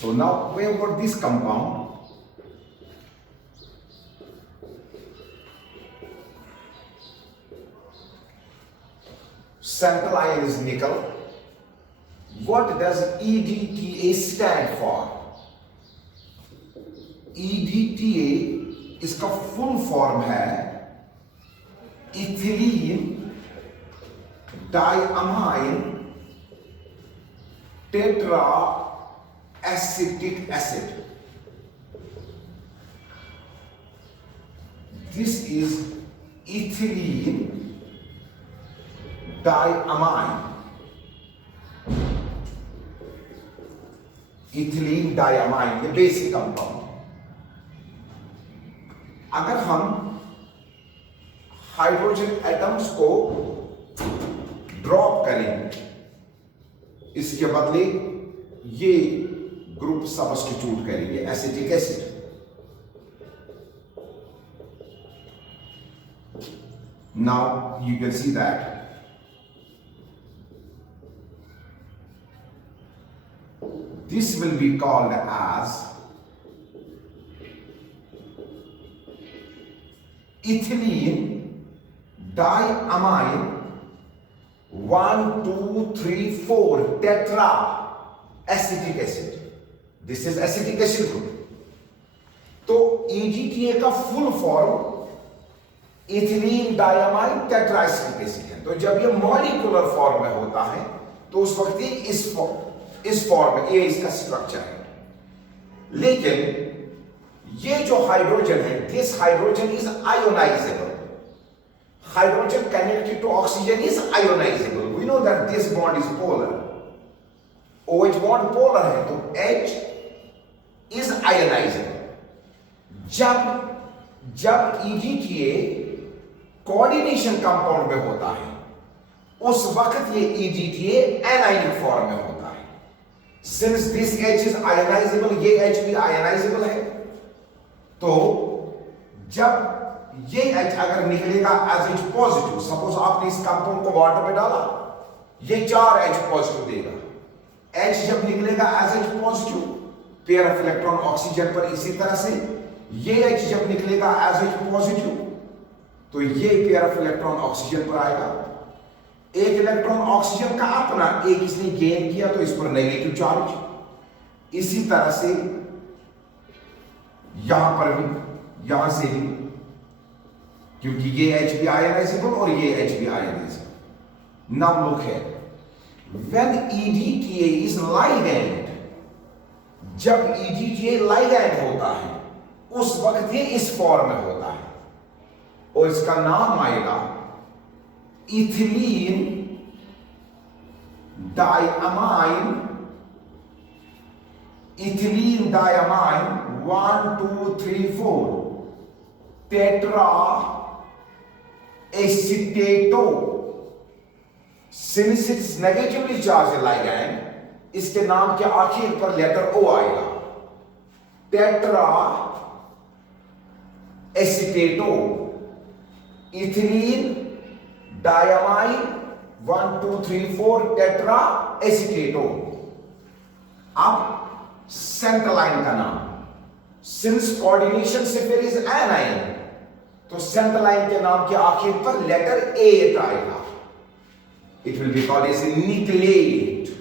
So now we have got this compound. Central ion is nickel. What does EDTA stand for? EDTA इसका full form है ethylene diamine tetra acetic acid. This is ethylene diamine. Ethylene diamine, ये basic compound. अगर हम hydrogen atoms को drop करें, इसके बदले ये ग्रुप सब्स्टिट्यूट करेंगे acetic acid. Now you can see that this will be called as ethylene diamine 1, 2, 3, 4 tetra acetic acid. This is acetic acid group. तो EDTA का full form ethylene diamine tetraacetic acid है. तो जब ये molecular form में होता है तो उस वक्त इस फॉर्म में ये इसका स्ट्रक्चर है. लेकिन ये जो हाइड्रोजन है, this hydrogen is ionizable. Hydrogen connected to oxygen is ionizable. We know that this bond is polar. OH bond polar है तो H इज आयोनाइजेबल. जब EDTA कोऑर्डिनेशन कंपाउंड में होता है उस वक्त ये EDTA एनायनिक फॉर्म में होता है. Since this H is ionizable, ये H भी आयनाइजेबल है, तो जब ये H अगर निकलेगा एज H पॉजिटिव, सपोज आपने इस कंपाउंड को वाटर में डाला, ये 4 H पॉजिटिव देगा. H जब निकलेगा as H positive, pair of electron oxygen पर, इसी तरह से ये H जब निकलेगा एज H पॉजिटिव तो ये पेयर ऑफ इलेक्ट्रॉन ऑक्सीजन पर आएगा. एक इलेक्ट्रॉन ऑक्सीजन का अपना, एक इसने गेन किया तो इस पर नेगेटिव चार्ज. इसी तरह से यहां पर भी, यहां से भी, क्योंकि ये H भी आयनाइजेबल और ये H भी ionizable. Now look here, when EDTA is ligand, जब EDTA लाइगैंड होता है उस वक्त ये इस फॉर्म में होता है और इसका नाम आएगा ethylene diamine. Ethylene diamine 1, 2, 3, 4 tetra acetato. Since it's negatively charge ligand, इसके नाम के आखिर पर लेटर O आएगा. Tetra acetato, ethylene diamine 1, 2, 3, 4 tetra acetato. अब सेंट्रल आयन का नाम, सिंस कोऑर्डिनेशन से फिर इज एनाइन, तो सेंट्रल आयन के नाम के आखिर पर लेटर A आएगा. It will be called as nickelate.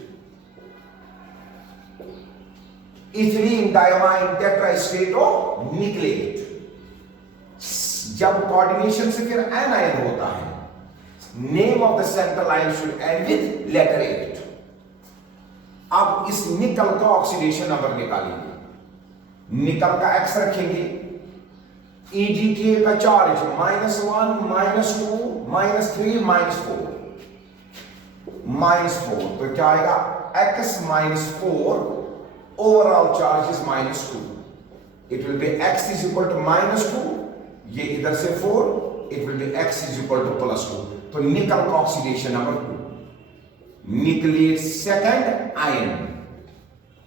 Ethylene diamine tetra acetato निकलेट. जब कोऑर्डिनेशन से फिर एनाइन होता है, name of the central ion should end with letter 8. अब इस निकल का ऑक्सीडेशन नंबर निकालेंगे. निकल का X रखेंगे. EDTA का चार्ज -1, -2, -3, -4. -4 तो क्या आएगा? X -4. Overall charge is -2. It will be X is equal to -2, ये इधर से 4, it will be X is equal to +2. तो निकल का oxidation number 2. Nickelate second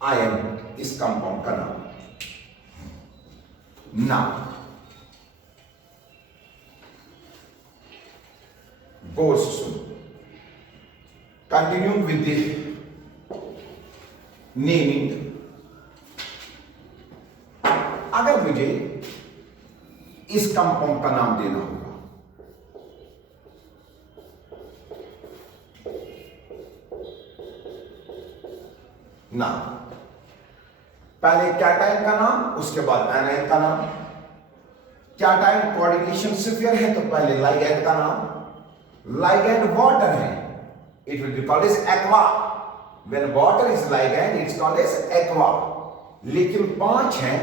ion इस कंपाउंड का नाम. Now go soon, continue with the naming. ना, पहले कैटायन का नाम, उसके बाद एनायन का नाम। कैटायन कोऑर्डिनेशन स्फीयर है तो पहले लाइगैंड का नाम। लाइगैंड वाटर है, it will be called as aqua. When water is ligand it's called as aqua. लेकिन 5 है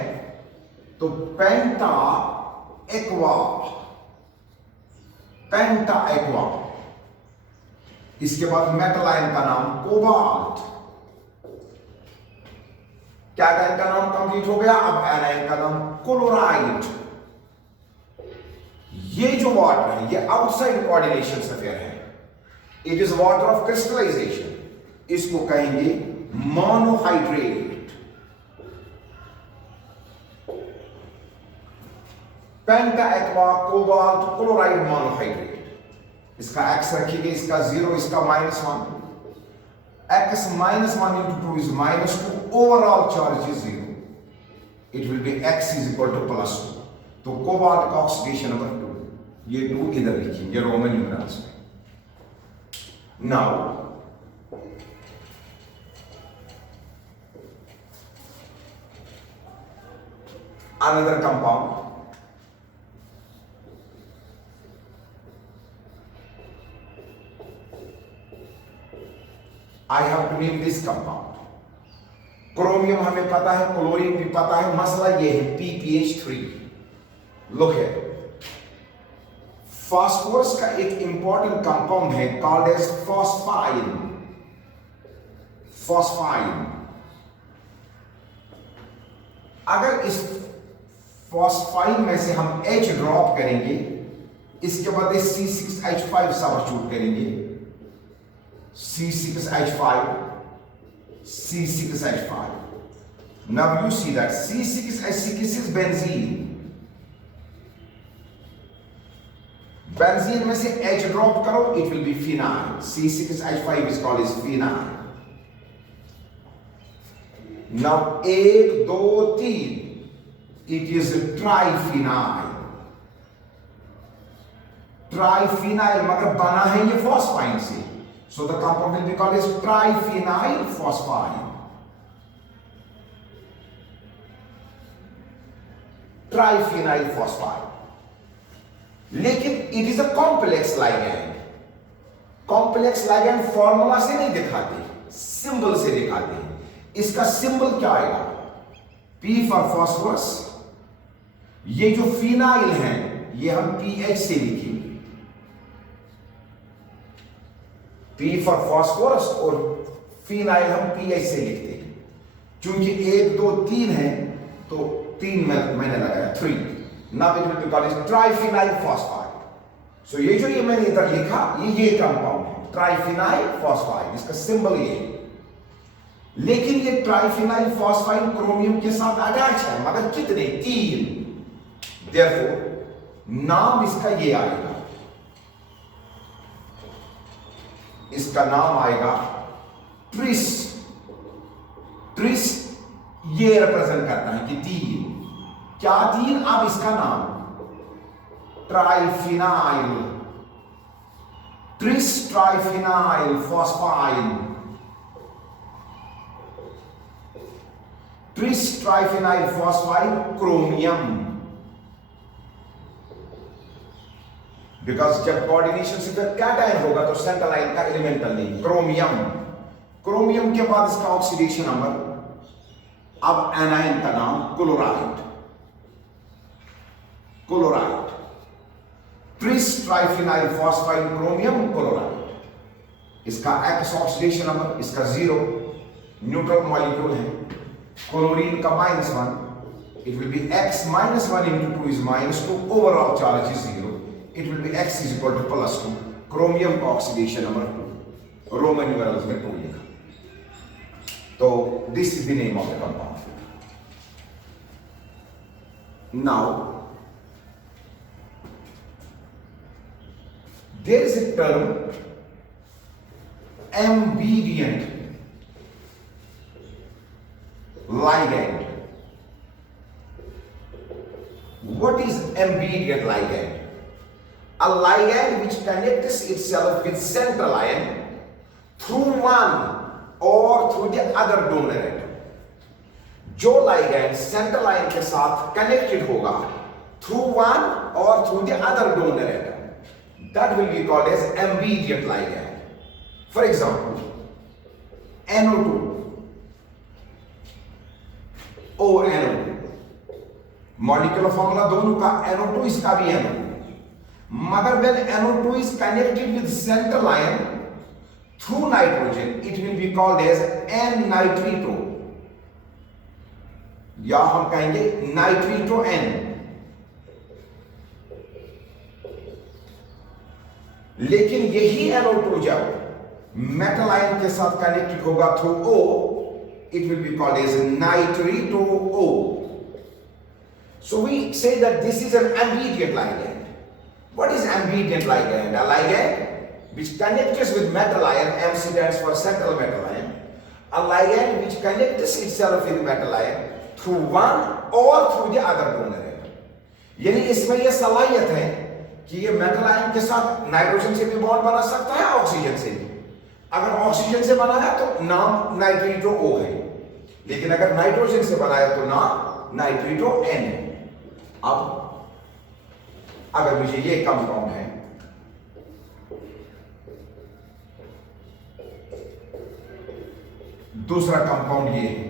तो पेंटा एक्वा, पेंटा एक्वा। इसके बाद मेटल आयन का नाम कोबाल्ट। कैटायन का नाम कंप्लीट हो गया, अब एनायन का नाम क्लोराइड। ये जो वाटर है ये आउटसाइड कोऑर्डिनेशन स्फीयर है, it is water of crystallization, इसको कहेंगे monohydrate. Penta aqua cobalt chloride monohydrate. इसका एक्स रखिएगा, इसका 0, इसका -1। x -1 into 2 is -2, overall charge is 0. It will be x is equal to +2. तो कोबाल्ट का ऑक्सीडेशन नंबर 2, ये 2 इधर लिखिए, ये रोमन न्यूमरल्स में। Now another compound, I have to name this compound. Chromium हमें पता है, क्लोरीन भी पता है, मसला ये है PPH3। Look here, फास्फोरस का एक इंपॉर्टेंट कंपाउंड है कॉल्ड एज फॉस्फाइन। फॉस्फाइन, अगर इस फॉस्फाइन में से हम H ड्रॉप करेंगे, इसके बाद C6H5 सब्स्टिट्यूट करेंगे, C6H5, C6H5. Now you see that C6H6 is benzene. Benzene में से H ड्रॉप करो, it will be phenyl. C6H5 is called as phenyl. Now 1, 2, 3, it is a triphenyl. Triphenyl मगर बना है ये फॉस्फाइन से, so the compound will be called as triphenyl phosphine. Triphenyl phosphine. लेकिन it is a complex ligand. Complex ligand formula से नहीं दिखाते, symbol से दिखाते हैं। इसका सिंबल क्या आएगा? P for phosphorus. ये जो फिनाइल है ये हम PH से लिखेंगे, P फॉर फॉस्फोरस, और फिनाइल हम PH से लिखते हैं। क्योंकि 1, 2, 3 है तो 3 मैंने लगाया 3। Now it will be called as triphenyl phosphide. So ये जो ये मैंने इधर लिखा ये कंपाउंड है triphenyl phosphide, इसका सिंबल ये है। लेकिन ये ट्राइफिनाइल फॉस्फाइन क्रोमियम के साथ अटैच है, मगर कितने? 3। Therefore नाम इसका ये आएगा, इसका नाम आएगा ट्रिस। ट्रिस ये रिप्रेजेंट करता है कि 3। क्या 3? अब इसका नाम triphenyl, tris triphenyl phosphine, tris triphenyl phosphine chromium. Because जब कोऑर्डिनेशन से कैटायन होगा तो सेंट्रल आयन का एलिमेंटल नहीं, क्रोमियम। क्रोमियम के बाद इसका ऑक्सीडेशन नंबर, अब एनायन का नाम chloride. Chloride, tris triphenyl phosphine chromium chloride. इसका एक्स ऑक्सीडेशन नंबर, इसका 0, न्यूट्रल मॉलिक्यूल है। क्लोरीन का -1, it will be x -1 into 2 is -2, overall charge is 0, it will be x is equal to +2। Chromium का oxidation number 2, Roman numerals में 2 लिखा। तो this is the name of the compound. Now there is a term ambient ligand. What is ambient ligand? A ligand which connects itself with central ion through one or through the other donor atom. जो ligand central ion के साथ connected होगा through one or through the other donor atom, that will be called as ambidentate ligand. For example NO2 ONO, molecular formula दोनों का NO2, इसका भी NO2, मगर when NO2 is connected with central ion through nitrogen, it will be called as N-nitrito, या हम कहेंगे नाइट्रीटो N। लेकिन यही NO2 जब मेटल आयन के साथ कनेक्टेड होगा through O, it will be called as nitrito O. So we say that this is an ambidient ligand. What is ambidient ligand? A ligand which connects with metal ion, M stands for central metal ion. A ligand which connects itself with metal ion through one or through the other donor atom. यानी इसमें यह सलाहियत है कि ये metal ion के साथ nitrogen से भी बॉन्ड बना सकता है, ऑक्सीजन से भी। अगर ऑक्सीजन से बना है तो नाम नाइट्रीटो O है, लेकिन अगर नाइट्रोजन से बना है तो नाम नाइट्रीटो N है। अब अगर मुझे ये कंपाउंड है, दूसरा कंपाउंड ये है,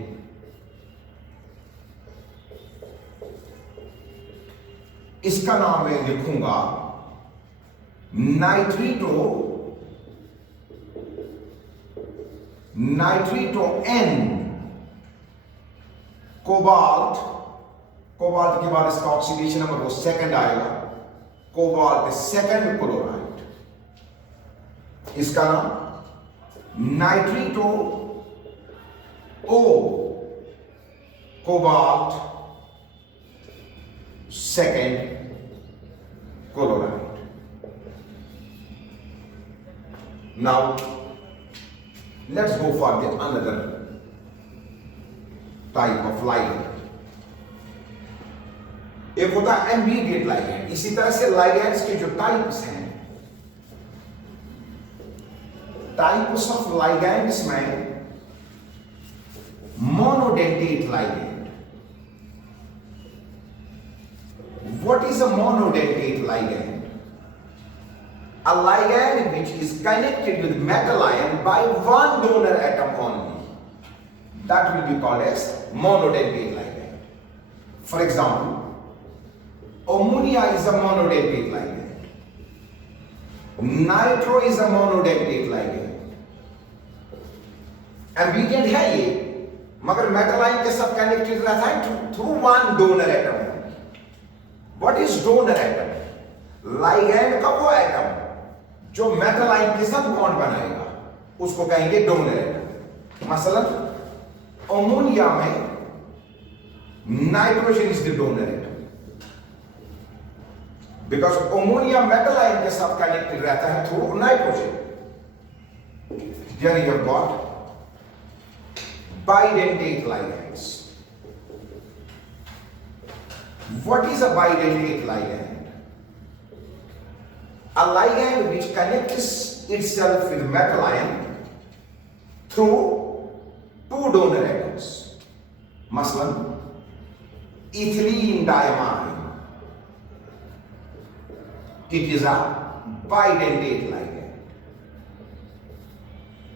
इसका नाम मैं लिखूंगा नाइट्रीटो N, कोबाल्ट। कोबाल्ट के बाद इसका ऑक्सीडेशन नंबर वो सेकंड आएगा, कोबाल्ट सेकंड क्लोराइड, इसका नाम नाइट्रीटो O, cobalt second chloride. Now let's go for the another type of ligand. एक होता है एम्बीडिएंट लाइगैंड। इसी तरह से लाइगैंड्स के जो टाइप्स हैं, टाइप्स ऑफ लाइगैंड्स में monodentate ligand. What is a monodentate ligand? A ligand which is connected with metal ion by one donor atom only. That will be called as monodentate ligand. For example, ammonia is a monodentate ligand. Nitro is a monodentate ligand. Ambidient है ये, मगर metal ion के साथ connected रहता है through one donor atom. What is donor atom? Ligand का वो atom जो मेटल आयन के साथ बॉन्ड बनाएगा उसको कहेंगे डोनर एटम। मसलन अमोनिया में nitrogen is the donor atom, because ammonia metal ion के साथ कनेक्टेड रहता है थ्रू नाइट्रोजन। यानी you have got bidentate ligands. What is a bidentate ligand? A ligand which connects itself with metal ion through two donor atoms. Maslan, ethylene diamine. It is a bidentate ligand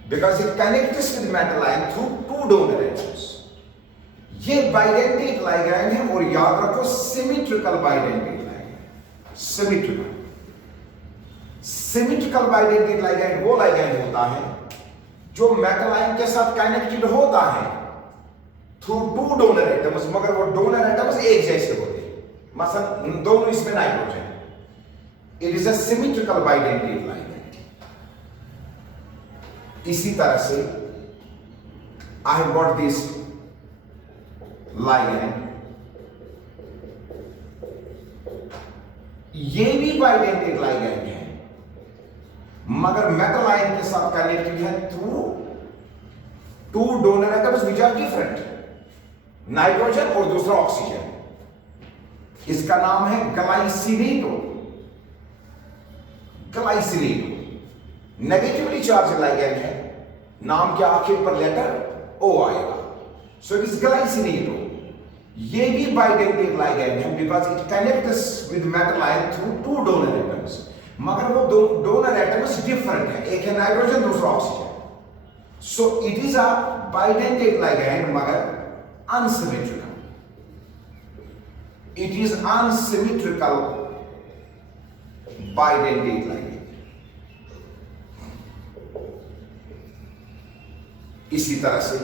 because it connects with metal ion through two donor atoms. ये bidentate ligand है, और याद रखो symmetrical bidentate ligand. Symmetrical bidentate ligand वो ligand होता है जो metal ion के साथ कनेक्टेड होता है थ्रू टू डोनर एटम्स, मगर वो डोनर एटम्स एक जैसे होते हैं। मसलन दोनों इसमें nitrogen. It is a symmetrical bidentate ligand. इसी तरह से I have got this ligand, ये भी बाइडेंटेट लाइगैंड है, मगर मेटल आयन के साथ कनेक्टेड है through two donor atoms which are different, nitrogen और दूसरा ऑक्सीजन। इसका नाम है glycinato. Glycinato negatively charge ligand है, नाम के आखिर पर लेटर ओ आएगा, सो इट इज ग्लाइसिनेट। ये भी बाइडेंटेट लाइगैंड है because it connects with metal ion through two donor atoms, मगर वो दो डोनर एटम्स डिफरेंट है, एक है नाइट्रोजन दूसरा oxygen. So it is a bidentate ligand मगर unsymmetrical, it is unsymmetrical bidentate ligand। इसी तरह से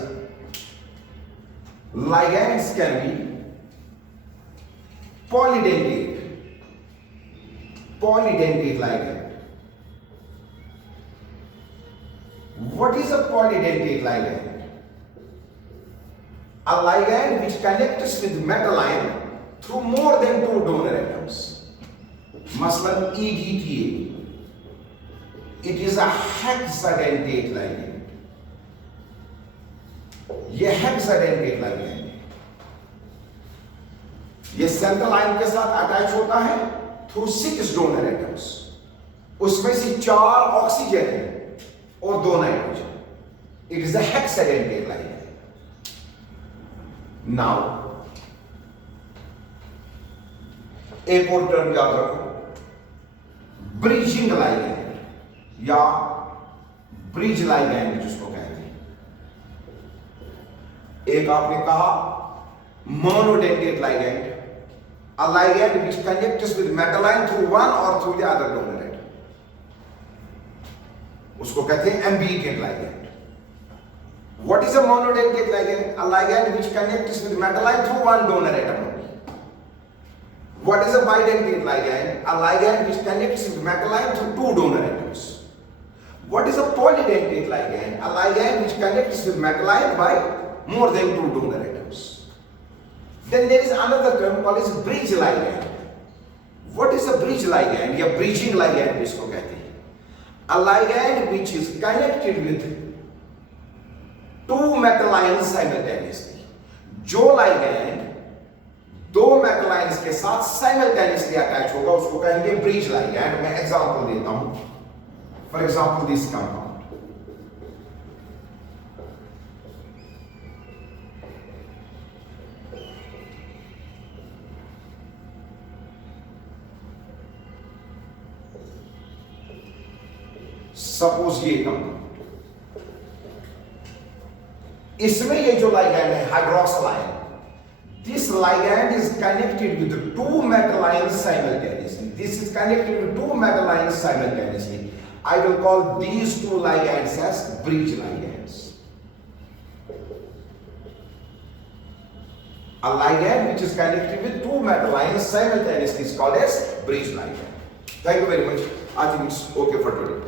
ligands can be polydentate ligand। What is a polydentate ligand? A ligand which connects with metal ion through more than two donor atoms। मसलन EDTA, it is a hexadentate ligand। ये hexadentate ligand है, ये central ion के साथ attach होता है through 6 donor atoms, उसमें से 4 ऑक्सीजन है और 2 nitrogen. It is a hexadentate ligand। Now एक और टर्म याद रखो, ब्रिजिंग लाइगैंड या ब्रिज लाइगैंड जिसको कहते हैं। एक आपने कहा monodentate ligand, a ligand which connects with metal ion through one or through the other donor atom, उसको कहते हैं ambidentate ligand. What is a monodentate ligand? A ligand which connects with metal ion through one donor atom. What is a bidentate ligand? A ligand which connects with metal ion through 2 donor atoms. What is a polydentate ligand? A ligand which connects with metal ion by more than 2 donor atoms. Then there is another term called as bridge ligand. What is a bridge ligand? या bridging ligand जिसको कहते हैं। A ligand which is connected with 2 metal ions simultaneously। जो ligand 2 metal ions के साथ simultaneously attach होगा उसको कहेंगे ब्रिज लाइगैंड। मैं एग्जांपल देता हूं, for example this compound, suppose ये कंपाउंड, इसमें ये जो लाइगैंड है hydroxyl ion, this ligand is connected with 2 metal ions simultaneously। This is connected with 2 metal ions simultaneously। I will call these 2 ligands as bridge ligands। A ligand which is connected with 2 metal ions simultaneously is called as bridge ligand। Thank you very much। I think it's okay for today।